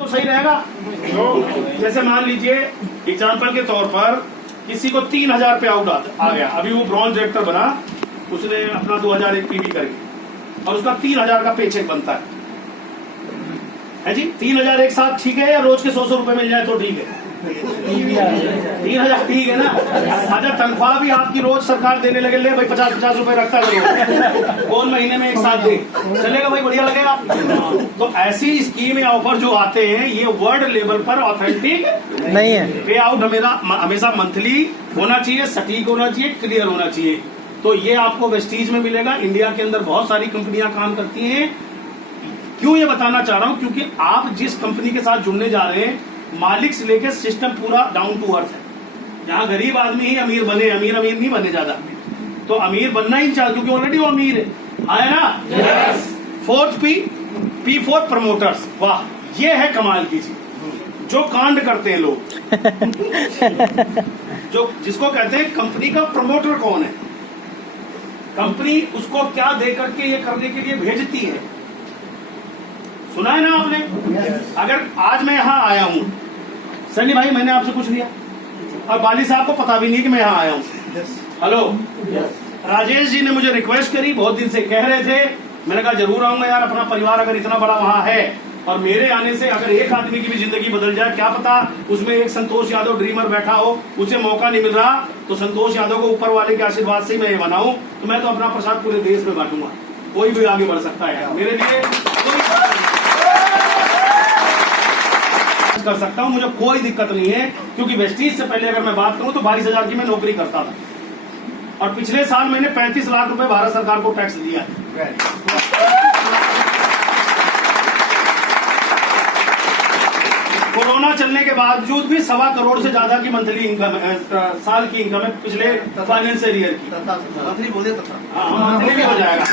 तो सही रहेगा। जैसे मान लीजिए एग्जाम्पल के तौर पर किसी को 3,000 पे आउट आ गया, अभी वो ब्रॉन्ज डायरेक्टर बना, उसने अपना 2001 पीवी करके और उसका 3,000 का पेचेक बनता है जी। 3,000 एक साथ ठीक है या रोज के 100 रुपए मिल जाए तो ठीक है? 3,000 ठीक है ना। अच्छा तनख्वाह भी आपकी रोज सरकार देने लगे, ले भाई 50-50 रुपए रखता है कौन महीने में एक साथ दे, चलेगा भाई, बढ़िया लगेगा। तो ऐसी स्कीम या ऑफर जो आते हैं ये वर्ल्ड लेवल पर ऑथेंटिक नहीं है। पे आउट हमेशा मंथली होना चाहिए, सटीक होना चाहिए, क्लियर होना चाहिए। तो ये आपको वेस्टीज में मिलेगा। इंडिया के अंदर बहुत सारी कंपनियां काम करती हैं। क्यों ये बताना चाह रहा हूं, क्योंकि आप जिस कंपनी के साथ जुड़ने जा रहे हैं मालिक से लेकर सिस्टम पूरा डाउन टू अर्थ है। यहाँ गरीब आदमी ही अमीर बने, अमीर नहीं बने ज्यादा, तो अमीर बनना ही चाहिए क्योंकि ऑलरेडी वो अमीर है ना। Fourth P for promoters. वाह, ये है कमाल की चीज जो कांड करते हैं लोग। जो जिसको कहते हैं कंपनी का प्रमोटर कौन है, कंपनी उसको क्या दे करके ये करने के लिए भेजती है। सुना है ना आपने? अगर आज मैं यहाँ आया हूँ, सनी भाई मैंने आपसे कुछ लिया और बाली साहब को पता भी नहीं कि मैं यहाँ आया हूँ। हेलो, राजेश जी ने मुझे रिक्वेस्ट करी, बहुत दिन से कह रहे थे, मैंने कहा जरूर आऊंगा यार, अपना परिवार अगर इतना बड़ा वहाँ है और मेरे आने से अगर एक आदमी की भी जिंदगी बदल जाए, क्या पता उसमें एक संतोष यादव ड्रीमर बैठा हो, उसे मौका नहीं मिल रहा, तो संतोष यादव को ऊपर वाले के आशीर्वाद से मैं बनाऊं तो मैं तो अपना प्रसाद पूरे देश में बांटूंगा। कोई भी आगे बढ़ सकता है, मेरे लिए कर सकता हूं, मुझे कोई दिक्कत नहीं है। क्योंकि वेस्टीज से पहले अगर मैं बात करूं तो 22,000 की मैं नौकरी करता था और पिछले साल मैंने 35 लाख रुपए भारत सरकार को टैक्स दिया। कोरोना चलने के बावजूद भी 1.25 करोड़ से ज्यादा की मंथली इनकम साल की इनकम है पिछले फाइनेंशियल ईयर की। मंथली बोले मंथली भी हो जाएगा।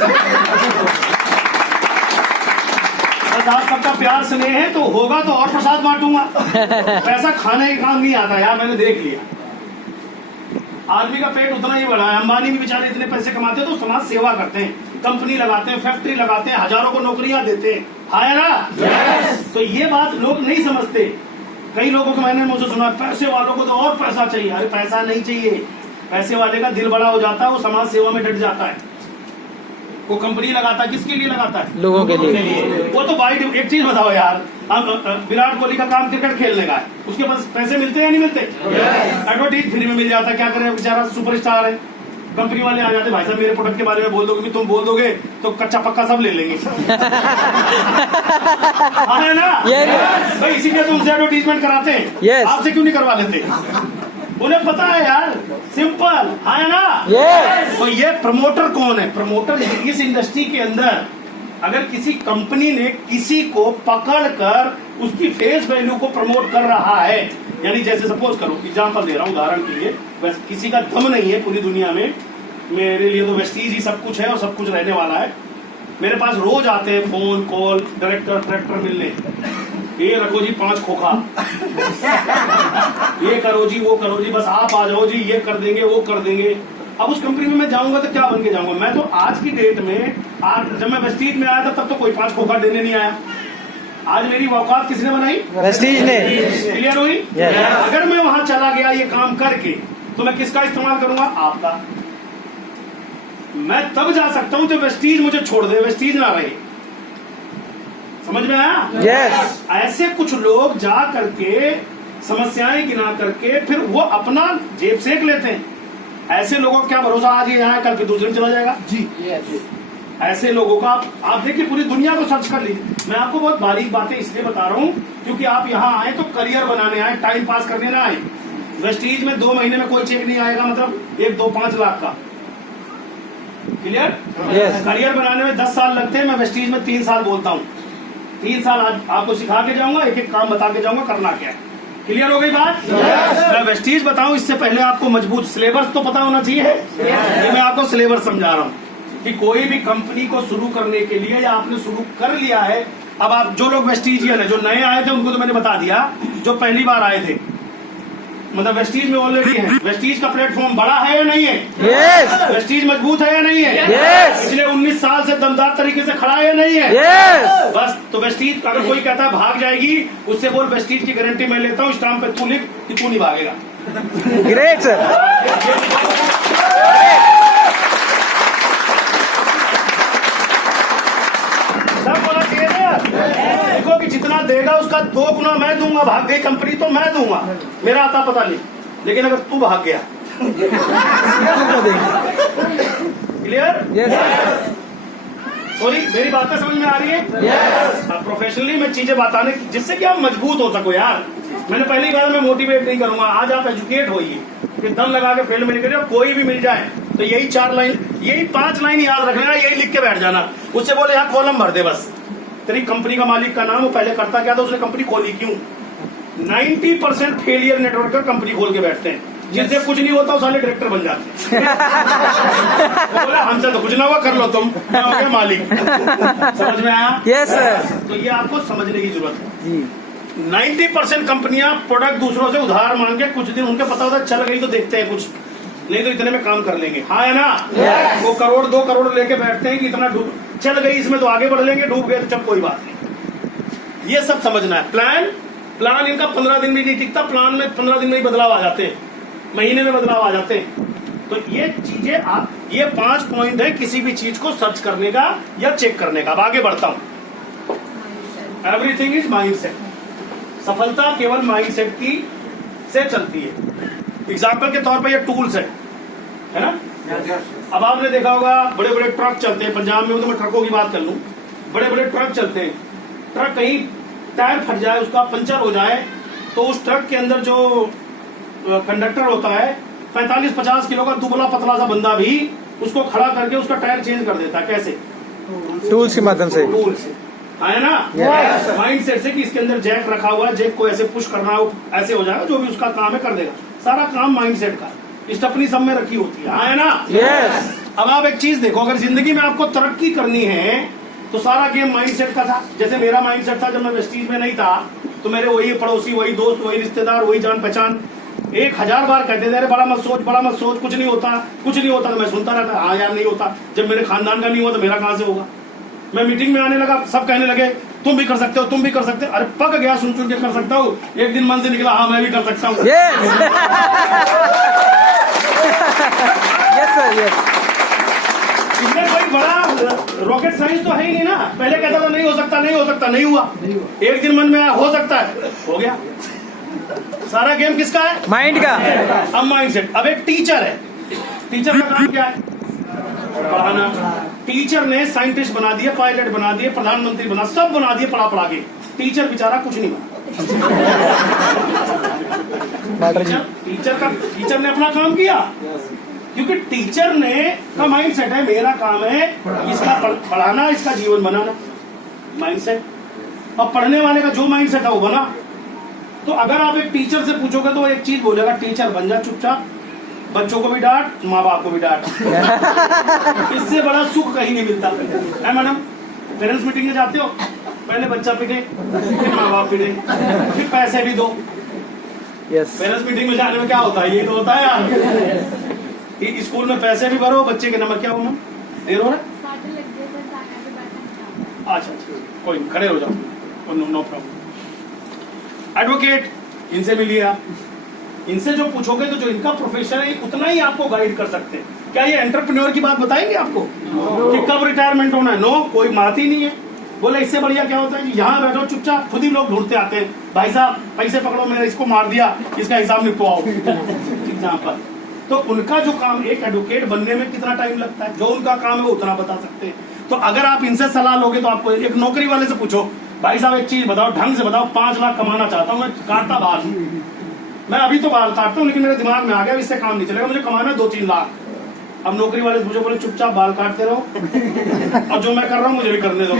आप सबका प्यार स्नेह है तो होगा तो और प्रसाद बांटूंगा। पैसा खाने का काम नहीं आता यार, मैंने देख लिया। आदमी का पेट उतना ही बड़ा है। अंबानी भी बेचारे इतने पैसे कमाते हैं तो समाज सेवा करते हैं, कंपनी लगाते हैं, फैक्ट्री लगाते हैं, हजारों को नौकरियां देते हैं, है ना। तो ये बात लोग नहीं समझते। कई लोगों को मैंने मुझसे सुना, पैसे वालों को तो और पैसा चाहिए। अरे पैसा नहीं चाहिए, पैसे वाले का दिल बड़ा हो जाता है, वो समाज सेवा में डट जाता है। वो कंपनी लगाता है, किसके लिए लगाता है? लोगों के लिए। वो तो भाई एक चीज बताओ यार, विराट कोहली का काम क्रिकेट खेलने का है, उसके पास पैसे मिलते हैं या नहीं मिलते? एडवर्टीज फ्री में मिल जाता है, क्या करे बेचारा, सुपरस्टार है। कंपनी वाले आ जाते, भाई साहब मेरे प्रोडक्ट के बारे में बोल दोगे कि तुम बोल दोगे तो कच्चा पक्का सब ले लेंगे। है ना भाई, इसीलिए तो उनसे एडवर्टीजमेंट कराते हैं। आपसे क्यों नहीं करवा लेते? उन्हें पता है यार, सिंपल है ना। तो ये प्रमोटर कौन है? प्रमोटर इस इंडस्ट्री के अंदर अगर किसी कंपनी ने किसी को पकड़कर उसकी फेस वैल्यू को प्रमोट कर रहा है, यानी जैसे सपोज करो, एग्जांपल दे रहा हूं उदाहरण के लिए, बस किसी का दम नहीं है पूरी दुनिया में, मेरे लिए तो वेस्टीज ही सब कुछ है और सब कुछ रहने वाला है। मेरे पास रोज आते हैं फोन कॉल, डायरेक्टर मिलने, ये रखो जी 5 खोखा, ये करो जी वो करो जी, बस आप आ जाओ जी, ये कर देंगे वो कर देंगे। अब उस कंपनी में मैं जाऊंगा तो क्या बन के जाऊंगा? मैं तो आज की डेट में, आज जब मैं वेस्टीज में आया था तब तो कोई 5 खोखा देने नहीं आया। आज मेरी औकात किसने बनाई? वेस्टीज ने। क्लियर हुई? अगर मैं वहां चला गया ये काम करके तो मैं किसका इस्तेमाल करूंगा? आपका। मैं तब जा सकता हूं जब वेस्टीज मुझे छोड़ दे, वेस्टीज ना रहे। समझ में आया? यस। ऐसे कुछ लोग जा करके समस्याएं गिना करके फिर वो अपना जेब सेक लेते हैं। ऐसे लोगों का क्या भरोसा, आज ये यहाँ कल फिर दूसरे में चला जाएगा जी। यस। ऐसे लोगों का आप देखिए, पूरी दुनिया को सर्च कर लीजिए। मैं आपको बहुत बारीक बातें इसलिए बता रहा हूँ क्योंकि आप यहाँ आए तो करियर बनाने आए, टाइम पास करने ना आए। वेस्टीज में 2 महीने में कोई चेक नहीं आएगा, मतलब 1-2-5 लाख का। क्लियर? yes. करियर बनाने में 10 साल लगते हैं, मैं वेस्टीज में 3 साल बोलता हूँ। 3 साल आज आपको सिखा के जाऊंगा, एक एक काम बता के जाऊंगा करना क्या है। क्लियर हो गई बात? yes. मैं वेस्टीज बताऊं इससे पहले आपको मजबूत सिलेबस तो पता होना चाहिए। yes. मैं आपको सिलेबस समझा रहा हूँ कि कोई भी कंपनी को शुरू करने के लिए, या आपने शुरू कर लिया है, अब आप जो लोग वेस्टीजियन है, जो नए आए थे उनको तो मैंने बता दिया, जो पहली बार आए थे मतलब वेस्टीज में ऑलरेडी है। वेस्टीज का प्लेटफॉर्म बड़ा है या नहीं है? यस। वेस्टीज मजबूत है या नहीं है? यस। पिछले 19 साल से दमदार तरीके से खड़ा है या नहीं है? यस। बस तो वेस्टीज अगर कोई कहता है भाग जाएगी, उससे बोल वेस्टीज की गारंटी मैं लेता हूँ, स्टाम्प पे तू लिख कि तू नहीं भागेगा। Great sir. सब होना चाहिए ना यार। देखो कि जितना देगा उसका 2 गुना मैं दूंगा। भाग गई कंपनी तो मैं दूंगा, मेरा आता पता नहीं, लेकिन अगर तू भाग गया क्लियर? यस। सॉरी, मेरी बातें समझ में आ रही है? यस। प्रोफेशनली मैं चीजें बताने जिससे कि आप मजबूत हो सको यार। मैंने पहली बार मैं मोटिवेट नहीं करूंगा, आज आप एजुकेट होइए कि दम लगा के फेल में नहीं करिए। कोई भी मिल जाए तो यही 4 लाइन, यही 5 लाइन याद रख लेना, यही लिख के बैठ जाना। उससे बोले यहाँ कॉलम भर दे बस, तेरी कंपनी का मालिक का नाम, वो पहले करता क्या था, उसने कंपनी खोली क्यों। 90% फेलियर नेटवर्क पर कंपनी खोल के बैठते हैं, जिनसे कुछ नहीं होता वो साले डायरेक्टर बन जाते हैं। तो बोला हमसे तो कुछ ना हुआ, कर लो तुम, मैं हो गया मालिक। समझ में आया? Yes sir. तो ये आपको समझने की जरूरत है। जी। 90% कंपनियां प्रोडक्ट दूसरों से उधार मांग के, कुछ दिन उनके पता होता है चल गई तो देखते हैं कुछ, नहीं तो इतने में काम कर लेंगे। हाँ है ना? Yes. वो 1 करोड़ 2 करोड़ लेके बैठते हैं कि इतना डूब चल गई इसमें तो आगे बढ़ लेंगे, डूब गए तो चल कोई बात नहीं। ये सब समझना है। प्लान इनका 15 दिन भी नहीं टिकता, प्लान में 15 दिन में ही बदलाव आ जाते हैं, महीने में बदलाव आ जाते हैं। तो ये चीजें आप, ये 5 पॉइंट है किसी भी चीज को सर्च करने का या चेक करने का। अब आगे बढ़ता हूं। Everything is mindset. सफलता केवल माइंडसेट की से चलती है। एग्जाम्पल के तौर पर ये टूल्स है ना? अब आपने देखा होगा बड़े बड़े ट्रक चलते हैं पंजाब में, तो मैं ट्रकों की बात कर लूं, बड़े बड़े ट्रक चलते हैं। ट्रक कहीं टायर फट जाए, उसका पंचर हो जाए, तो उस ट्रक के अंदर जो कंडक्टर होता है 45-50 किलो का दुबला पतला सा बंदा भी उसको खड़ा करके उसका टायर चेंज कर देता है। कैसे? टूल्स के माध्यम से। टूल से, है ना? माइंड सेट से कि इसके अंदर जैक रखा हुआ है, जैक को ऐसे पुश करना है, वो ऐसे हो जाएगा, जो भी उसका काम है कर देगा। सारा काम माइंड सेट का। स्टेपनी सब में रखी होती है ना? यस। अब आप एक चीज देखो, अगर जिंदगी में आपको तरक्की करनी है तो सारा गेम माइंड सेट का था। जैसे मेरा माइंड सेट था जब मैं वेस्टीज में नहीं था, तो मेरे वही पड़ोसी, वही दोस्त, वही रिश्तेदार, वही जान पहचान 1000 बार कहते थे अरे बड़ा मत सोच, बड़ा मत सोच, कुछ नहीं होता, कुछ नहीं होता। तो मैं सुनता रहता, हाँ यार नहीं होता। जब मेरे खानदान का नहीं हुआ तो मेरा कहां से होगा? मैं मीटिंग में आने लगा, सब कहने लगे तुम भी कर सकते हो, तुम भी कर सकते हो। अरे पक गया, सुन सुन के कर सकता हूँ। एक दिन मन से निकला, हाँ मैं भी कर सकता हूँ। Yes sir, yes. इसमें कोई बड़ा रॉकेट साइंस तो है ही नहीं ना। पहले कहता था नहीं हो सकता, नहीं हो सकता, नहीं हुआ। एक दिन मन में आया हो सकता है, हो गया। सारा गेम किसका है? माइंड का। अब माइंड सेट। अब एक टीचर है, टीचर का काम क्या है? पढ़ाना। टीचर ने साइंटिस्ट बना दिए, पायलट बना दिए, प्रधानमंत्री बना, सब बना दिए पढ़ा पढ़ा के। टीचर बेचारा कुछ नहीं बना। टीचर ने अपना काम किया, क्योंकि टीचर ने का माइंड सेट है मेरा काम है इसका पढ़ाना, इसका जीवन बनाना। Mind set. और पढ़ने वाले का जो माइंड सेट है वो बना। तो अगर आप एक टीचर से पूछोगे तो एक चीज बोलेगा, टीचर बन जा चुपचाप, बच्चों को भी डांट, माँ बाप को भी डांट। इससे बड़ा सुख कहीं नहीं मिलता है मैडम। पेरेंट्स मीटिंग में जाते हो, पहले बच्चा पिटे, फिर माँ बाप पिटे, फिर पैसे भी दो। यस। पेरेंट्स मीटिंग में जाने में क्या होता है? यही तो होता है यार। स्कूल में पैसे भी भरो, बच्चे के नंबर क्या हो, देर हो रहा है? अच्छा, कोई नहीं, खड़े हो जाओ, नो प्रॉब्लम। एडवोकेट, इनसे मिलिए आप। इनसे जो पूछोगे तो जो इनका प्रोफेशन है उतना ही आपको गाइड कर सकते हैं। क्या ये एंटरप्रेन्योर की बात बताएंगे आपको कि कब रिटायरमेंट होना है? नो, कोई बात ही नहीं है। बोले इससे बढ़िया क्या होता है कि यहाँ बैठो चुपचाप, खुद ही लोग ढूंढते आते हैं, भाई साहब पैसे पकड़ो, मैंने इसको मार दिया, इसका हिसाब निपटवाओ। एग्जाम्पल। तो उनका जो काम, एक एडवोकेट बनने में कितना टाइम लगता है, जो उनका काम है वो उतना बता सकते हैं। तो अगर आप इनसे सलाह लोगे तो आपको, एक नौकरी वाले से पूछो, भाई साहब एक चीज बताओ, ढंग से बताओ, 5 लाख कमाना चाहता हूँ, मैं काटता बाल, मैं अभी तो बाल काटता हूँ लेकिन मेरे दिमाग में आ गया इससे काम नहीं चलेगा, मुझे कमाना 2-3 लाख। अब नौकरी वाले मुझे बोले चुपचाप बाल काटते रहो और जो मैं कर रहा हूँ मुझे भी करने दो,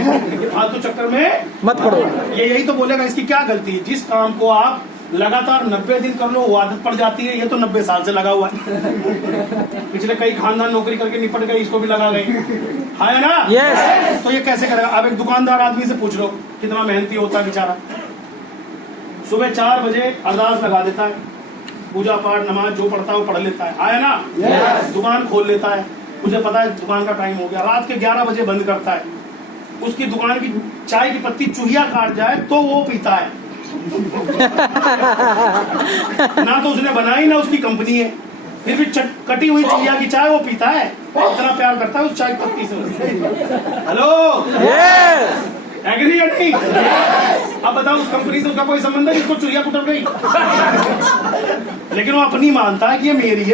फालतू चक्कर में मत पड़ो। यही तो बोलेगा, इसकी क्या गलती है? जिस काम को आप लगातार 90 दिन कर लो वो आदत पड़ जाती है। ये तो 90 साल से लगा हुआ है। पिछले कई खानदान नौकरी करके निपट गए, इसको भी लगा गए, है ना? yes. तो ये कैसे करेगा? अब एक दुकानदार आदमी से पूछ लो कितना मेहनती होता है बेचारा। सुबह 4 बजे अरदास लगा देता है, पूजा पाठ नमाज जो पढ़ता है वो पढ़ लेता है ना। Yes. दुकान खोल लेता है, उसे पता है दुकान का टाइम हो गया, रात के 11 बजे बंद करता है। उसकी दुकान की चाय की पत्ती चूहिया काट जाए तो वो पीता है। ना तो उसने बनाई ना उसकी कंपनी है, फिर भी कटी हुई चूहिया की चाय वो पीता है, इतना प्यार करता है उस चाय की पत्ती से। Hello, Yes. एग्री या नहीं? अब बताओ उस कंपनी से उसका कोई संबंध है जिसको चूहिया कुतर गई? लेकिन वो अपनी मानता है कि ये मेरी है।